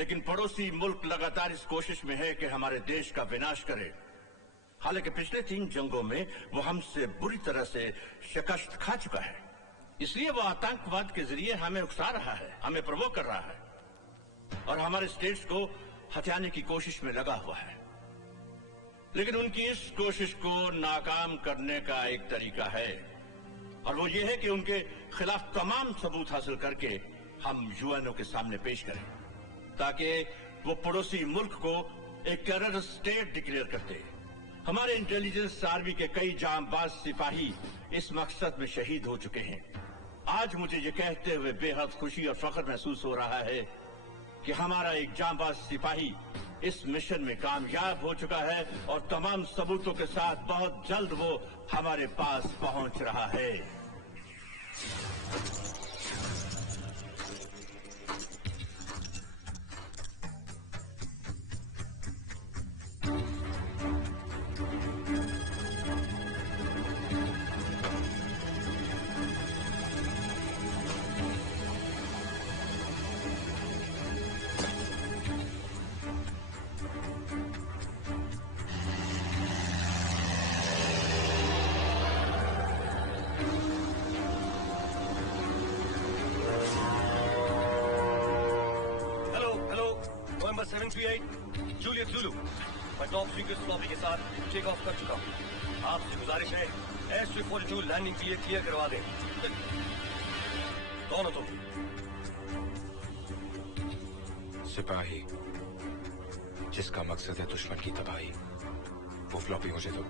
लेकिन पड़ोसी मुल्क लगातार इस कोशिश में है कि हमारे देश का विनाश करे। हालांकि पिछले 3 जंगों में वो हमसे बुरी तरह से शिकस्त खा चुका है, इसलिए वो आतंकवाद के जरिए हमें उकसा रहा है, हमें प्रवोक कर रहा है और हमारे स्टेट्स को हथियाने की कोशिश में लगा हुआ है। लेकिन उनकी इस कोशिश को नाकाम करने का एक तरीका है, और वो ये है कि उनके खिलाफ तमाम सबूत हासिल करके हम यूएनओ के सामने पेश करें, ताकि वो पड़ोसी मुल्क को एक टेररिस्ट स्टेट डिक्लेयर करते। हमारे इंटेलिजेंस आर्मी के कई जांबाज सिपाही इस मकसद में शहीद हो चुके हैं। आज मुझे ये कहते हुए बेहद खुशी और फख्र महसूस हो रहा है कि हमारा एक जांबाज सिपाही इस मिशन में कामयाब हो चुका है और तमाम सबूतों के साथ बहुत जल्द वो हमारे पास पहुंच रहा है। जूलियट ज़ुलू, मैं टॉप सीक्रेट फ्लॉपी के साथ टेक ऑफ कर चुका हूँ। आपसे गुजारिश है एयर स्ट्रिप 42 लैंडिंग के लिए क्लियर करवा दें। कौन हो तुम? सिपाही जिसका मकसद है दुश्मन की तबाही। वो फ्लॉपी मुझे दो।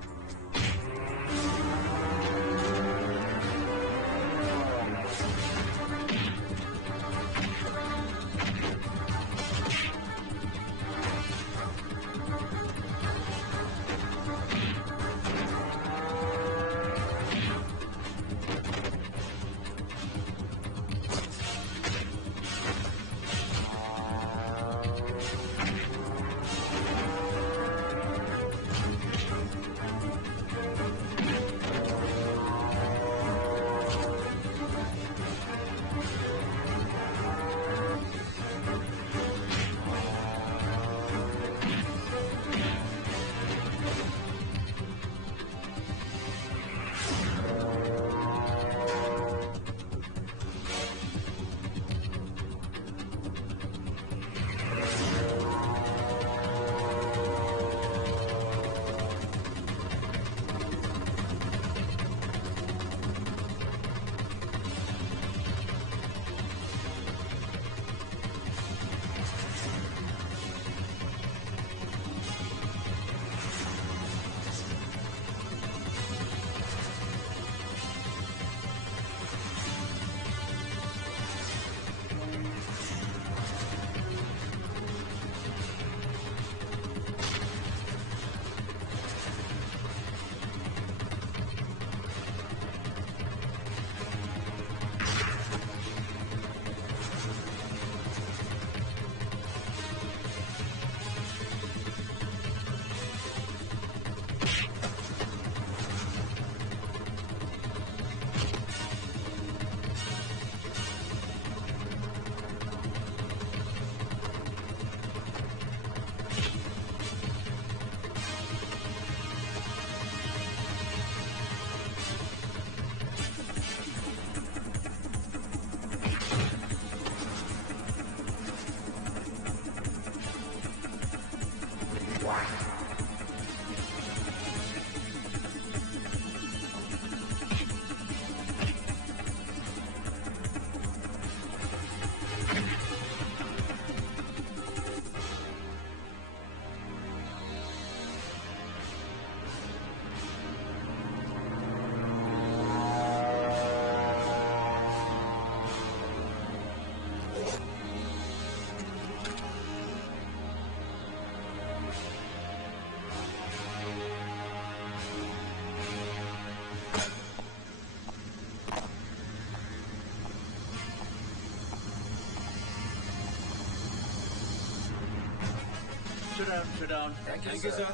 Sit down. Thank you, sir.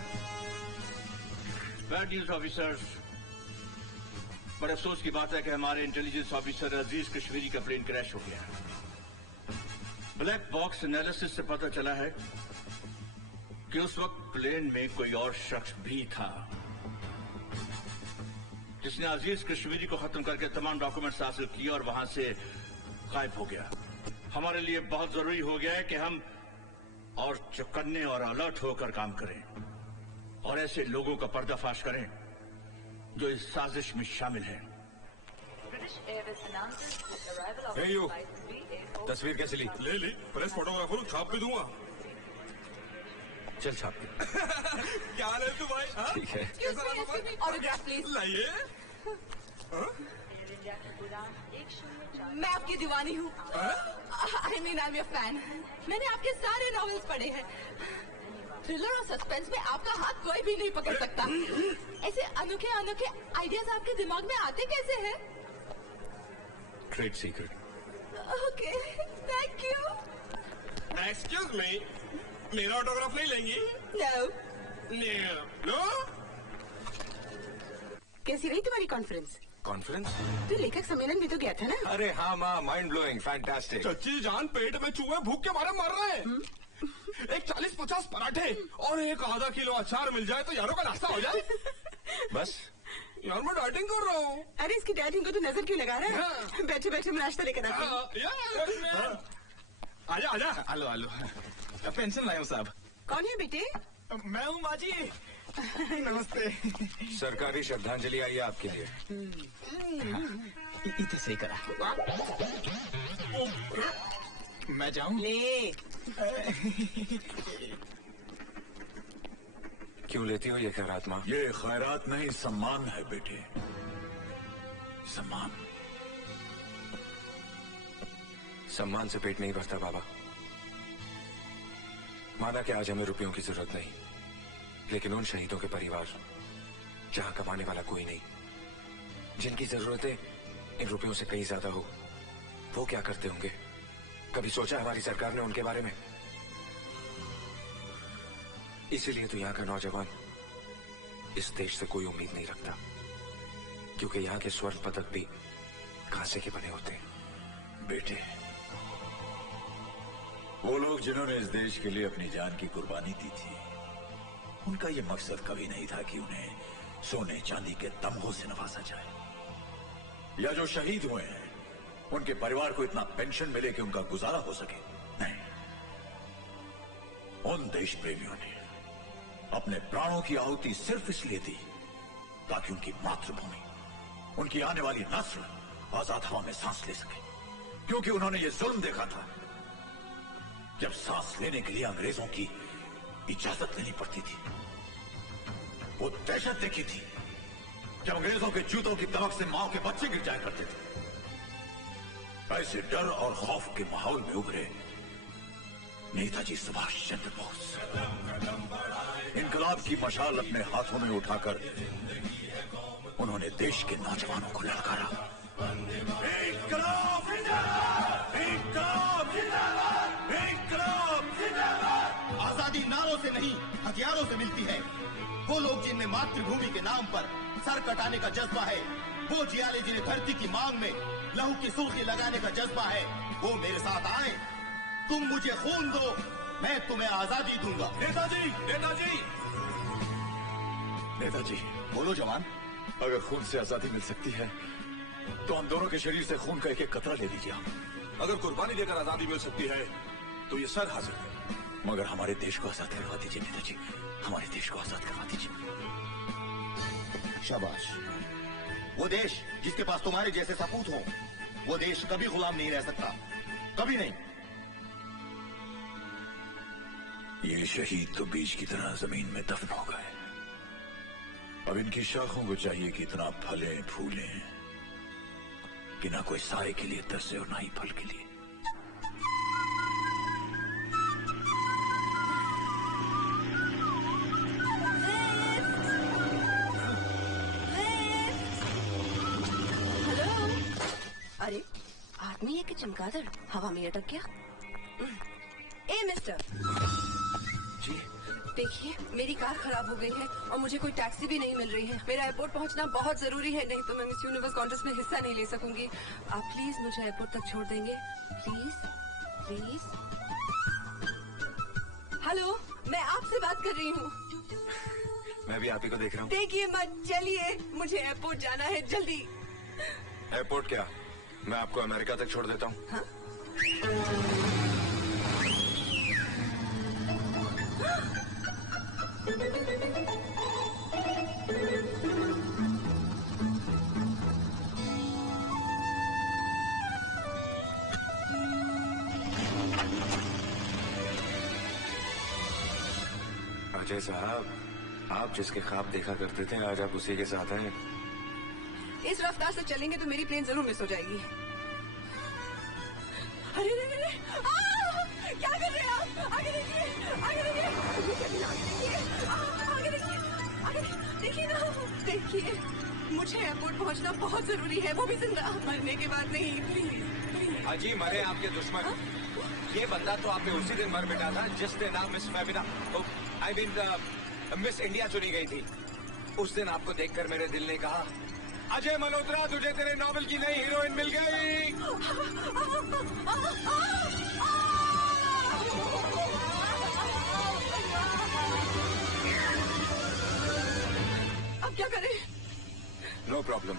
Bad news, officers. बड़े अफसोस की बात है कि हमारे इंटेलिजेंस ऑफिसर अजीज कश्मीरी का प्लेन क्रैश हो गया। ब्लैक बॉक्स एनालिसिस से पता चला है कि उस वक्त प्लेन में कोई और शख्स भी था जिसने अजीज कश्मीरी को खत्म करके तमाम डॉक्यूमेंट्स हासिल किए और वहां से गायब हो गया। हमारे लिए बहुत जरूरी हो गया है कि हम और चौकन्ने और अलर्ट होकर काम करें और ऐसे लोगों का पर्दाफाश करें जो इस साजिश में शामिल हैं। Hey you, तस्वीर कैसे ली? ले ली, प्रेस फोटोग्राफर छाप के दूंगा। चल छाप के। क्या ले तू भाई? ठीक है। Autograph please. लाइए। मैं आपकी दीवानी हूँ। I mean I'm your fan। मैंने आपके सारे नॉवेल्स पढ़े हैं। थ्रिलर और सस्पेंस में आपका हाथ कोई भी नहीं पकड़ सकता। ऐसे अनोखे अनोखे आइडियाज आपके दिमाग में आते कैसे हैं? Trade secret. Okay, thank you. Excuse me, मेरा ऑटोग्राफ नहीं लेंगी? नो। नो? कैसी रही तुम्हारी कॉन्फ्रेंस? कॉन्फ्रेंस? तू लेखक सम्मेलन में तो गया था ना? अरे हाँ माँ, माइंड ब्लोइंग, फैंटास्टिक। चच्ची जान पेट में चूहे भूख के मारे मर रहे हैं। एक 40-50 पराठे और एक आधा किलो अचार मिल जाए तो यारों का नाश्ता हो जाए। बस यार मैं डाइटिंग कर रहा हूँ। अरे इसकी डाइटिंग को तो नजर क्यों लगा रहा है? हाँ। बैठे बैठे मैं नाश्ता लेकर आती हूँ। आजा आजा। आलो आलो, पेंशन लाया हूँ साहब। कौन है बेटे? मैं हूँ माँ जी। नमस्ते। सरकारी श्रद्धांजलि आई है आपके लिए। इतने सही करा। मैं जाऊँ? ले। क्यों लेती हो ये खैरात माँ? ये खैरात नहीं, सम्मान है बेटे, सम्मान। सम्मान से पेट नहीं भरता बाबा। माना कि आज हमें रुपयों की जरूरत नहीं, लेकिन उन शहीदों के परिवार जहां कमाने वाला कोई नहीं, जिनकी जरूरतें इन रुपयों से कहीं ज्यादा हो, वो क्या करते होंगे? कभी सोचा हमारी सरकार ने उनके बारे में? इसीलिए तो यहाँ का नौजवान इस देश से कोई उम्मीद नहीं रखता, क्योंकि यहाँ के स्वर्ण पदक भी कांसे के बने होते हैं। बेटे, वो लोग जिन्होंने इस देश के लिए अपनी जान की कुर्बानी दी थी, उनका ये मकसद कभी नहीं था कि उन्हें सोने चांदी के तमगों से नवाजा जाए, या जो शहीद हुए हैं उनके परिवार को इतना पेंशन मिले कि उनका गुजारा हो सके। नहीं, उन देश प्रेमियों ने अपने प्राणों की आहुति सिर्फ इसलिए दी ताकि उनकी मातृभूमि, उनकी आने वाली नस्ल आजाद हवा में सांस ले सके। क्योंकि उन्होंने ये जुल्म देखा था, जब सांस लेने के लिए अंग्रेजों की इजाजत लेनी पड़ती थी। वो दहशत देखी थी जब अंग्रेजों के जूतों की तवक से मां के बच्चे गिर जाया करते थे। ऐसे डर और खौफ के माहौल में उभरे नेताजी सुभाष चंद्र बोस। इनकलाब की मशाल अपने हाथों में उठाकर उन्होंने देश के नौजवानों को ललकारा, इनकलाब जिंदाबाद! इनकलाब जिंदाबाद! इनकलाब जिंदाबाद! आजादी नारों से नहीं, हथियारों से मिलती है। वो लोग जिनमें मातृभूमि के नाम पर सर कटाने का जज्बा है, वो जियाले जिन्हें धरती की मांग में लहू की सुर्खी लगाने का जज्बा है, वो मेरे साथ आए। तुम मुझे खून दो, मैं तुम्हें आजादी दूंगा। नेताजी, नेताजी, नेताजी, बोलो जवान। अगर खून से आजादी मिल सकती है तो हम दोनों के शरीर से खून का एक एक कतरा ले लीजिए। अगर कुर्बानी देकर आजादी मिल सकती है तो ये सर हाजिर है। मगर हमारे देश को आजाद करवा दीजिए नेताजी, हमारे देश को आजाद करवा दीजिए। शाबाश। वो देश जिसके पास तुम्हारे जैसे सपूत हो, वो देश कभी गुलाम नहीं रह सकता, कभी नहीं। ये शहीद तो बीज की तरह जमीन में दफन हो गए। अब इनकी शाखों को चाहिए कि इतना फलें फूलें कि ना कोई साए के लिए तरसे और ना ही फल के लिए। हेलो। अरे आदमी है कि चमगादड़ हवा में अटक गया। ए मिस्टर, जी देखिए मेरी कार खराब हो गई है और मुझे कोई टैक्सी भी नहीं मिल रही है। मेरा एयरपोर्ट पहुंचना बहुत जरूरी है, नहीं तो मैं मिस यूनिवर्स कॉन्टेस्ट में हिस्सा नहीं ले सकूंगी। आप प्लीज मुझे एयरपोर्ट तक छोड़ देंगे? Please please. हेलो, मैं आपसे बात कर रही हूँ। मैं भी आप ही को देख रहा हूँ। देखिए मत, चलिए, मुझे एयरपोर्ट जाना है, जल्दी। एयरपोर्ट क्या? मैं आपको अमेरिका तक छोड़ देता हूँ। हाँ? अजय साहब, आप जिसके ख्वाब देखा करते थे, आज आप उसी के साथ हैं। इस रफ्तार से चलेंगे तो मेरी प्लेन जरूर मिस हो जाएगी। अरे रे रे रे, क्या कर रहे हैं आप? आगे देखिए, आगे देखिए, आगे देखिए, आगे देखिए ना, देखिए, मुझे एयरपोर्ट पहुंचना बहुत जरूरी है, वो भी जिंदा, मरने के बाद नहीं, प्लीज। अजी, मरे आपके दुश्मन। ये बंदा तो आपने उसी दिन मर मिटा था जिस दिन आप miss Febina, I mean miss India चुनी गई थी। उस दिन आपको देखकर मेरे दिल ने कहा, अजय मल्होत्रा, तुझे तेरे नॉवेल की नई हीरोइन मिल गई। अब क्या करें? नो प्रॉब्लम,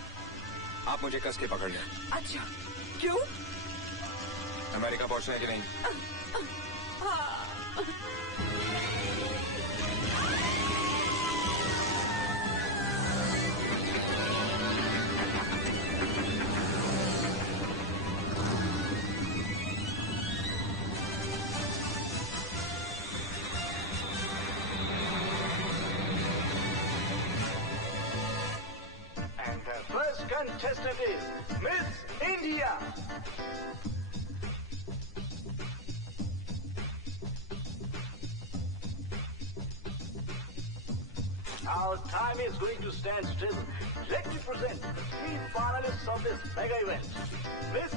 आप मुझे कस के पकड़ लें। अच्छा, क्यों? अमेरिका पहुंचना है कि नहीं? Contestant is Miss India. Our time is going to stand still. Let me present the three finalists of this mega event. Miss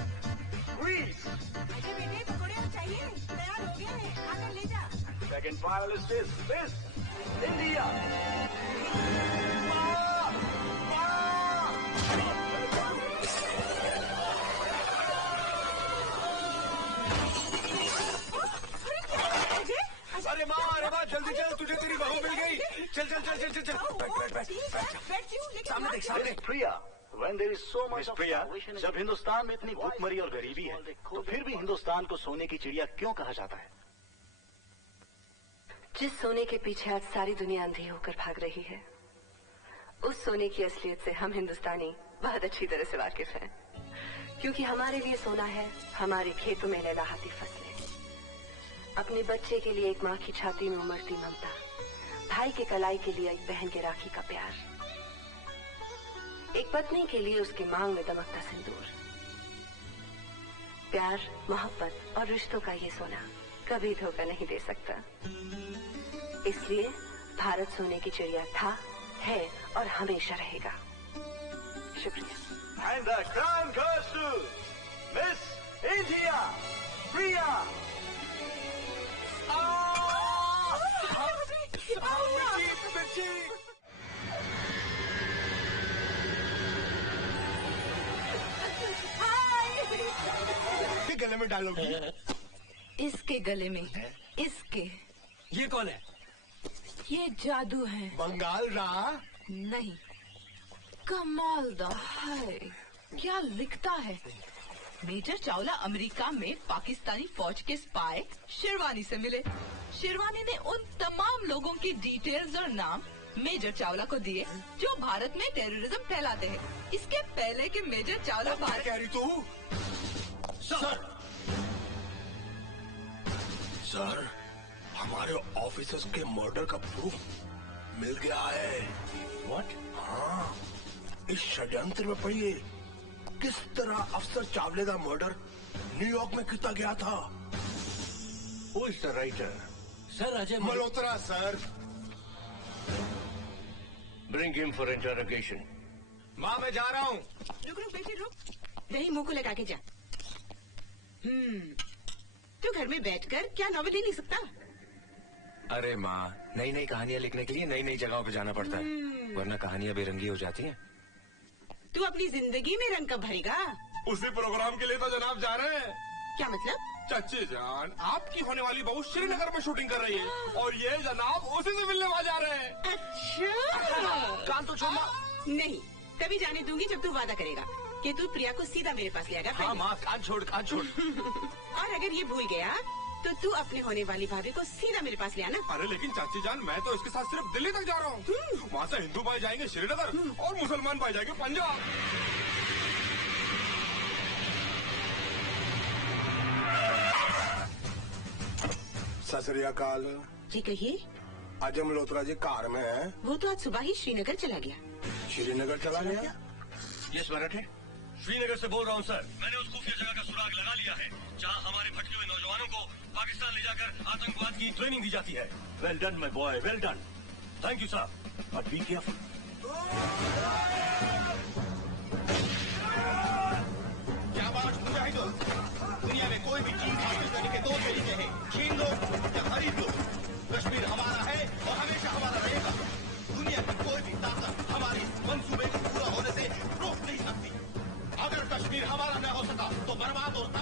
Greece. Second finalist is Miss India. अरे माँ, जल्दी चल, तुझे तेरी बहू मिल गई। चल चल चल चल चल चल, बैठ। सामने देख, सामने। प्रिया, when there is so much of starvation, जब हिंदुस्तान में इतनी भूखमरी और गरीबी है, तो फिर भी हिंदुस्तान को सोने की चिड़िया क्यों कहा जाता है? जिस सोने के पीछे आज सारी दुनिया अंधी होकर भाग रही है, उस सोने की असलियत से हम हिंदुस्तानी बहुत अच्छी तरह से वाकिफ हैं, क्योंकि हमारे लिए सोना है हमारे खेतों में लहलहाती फसलें, अपने बच्चे के लिए एक माँ की छाती में उमड़ती ममता, भाई के कलाई के लिए एक बहन के राखी का प्यार, एक पत्नी के लिए उसकी मांग में दमकता सिंदूर। प्यार, मोहब्बत और रिश्तों का ये सोना कभी धोखा नहीं दे सकता। इसलिए भारत सोने की चिड़िया था, है और हमेशा रहेगा। शुक्रिया। And the crown goes to Miss India, Priya. गले में डालोगी? इसके गले में, इसके। ये कौन है? ये जादू है। बंगाल रहा? नहीं, कमाल दा है। क्या लिखता है? मेजर चावला अमेरिका में पाकिस्तानी फौज के स्पाई शेरवानी से मिले। शेरवानी ने उन तमाम लोगों की डिटेल्स और नाम मेजर चावला को दिए जो भारत में टेररिज्म फैलाते हैं। इसके पहले कि मेजर चावला भारत। कह रही तू? सर, हमारे ऑफिसर्स के मर्डर का प्रूफ मिल गया है। What? हाँ, इस षड्यंत्र में पढ़िए किस तरह अफसर चावले का मर्डर न्यूयॉर्क में किया गया था। Who is the writer? Sir Ajay Malhotra sir. Bring him for interrogation. माँ, मैं जा रहा हूँ। रुक रुक बेटी रुक, दही मुंह को लगा के जा। तू घर में बैठकर क्या नॉवेल ही नहीं सकता? अरे माँ, नई नई कहानियाँ लिखने के लिए नई नई जगहों पे जाना पड़ता है, वरना कहानियाँ बेरंगी हो जाती हैं। तू अपनी जिंदगी में रंग कब भरेगा? उसी प्रोग्राम के लिए तो जनाब जा रहे हैं। क्या मतलब? चच्चे जान, आपकी होने वाली बहू श्रीनगर में शूटिंग कर रही है और ये जनाब उसी से मिलने वहाँ जा रहे हैं। अच्छा, कान तो छोड़ना। नहीं, तभी जाने दूंगी जब तू वादा करेगा कि तू प्रिया को सीधा मेरे पास ले आएगा। हाँ माँ, कान छोड़ कान छोड़। और अगर ये भूल गया तो तू अपने होने वाली भाभी को सीधा मेरे पास ले आना। अरे लेकिन चाची जान, मैं तो इसके साथ सिर्फ दिल्ली तक जा रहा हूँ। वहाँ से हिंदू भाई जाएंगे श्रीनगर और मुसलमान भाई जाएंगे पंजाब। सत श्री अकाल जी कहिए। अजय मल्होत्रा जी कार में है। वो तो आज सुबह ही श्रीनगर चला गया। श्रीनगर चला गया? यस मराठे। श्रीनगर से बोल रहा हूँ सर। मैंने उस खुफिया जगह का सुराग लगा लिया है जहाँ हमारे भटके हुए नौजवानों को पाकिस्तान ले जाकर आतंकवाद की ट्रेनिंग दी जाती है। Well done my boy, well done. Thank you sir. But be careful. जाबाज मुजाहिदों, दुनिया में कोई भी चीज हासिल करने के दो तरीके हैं, छीन लो या खरीद लो। कश्मीर हमारा है और हमेशा हमारा रहेगा। दुनिया की कोई भी ताकत हमारे मंसूबे को पूरा होने से रोक नहीं सकती। अगर कश्मीर हमारा न हो सका तो बर्बाद और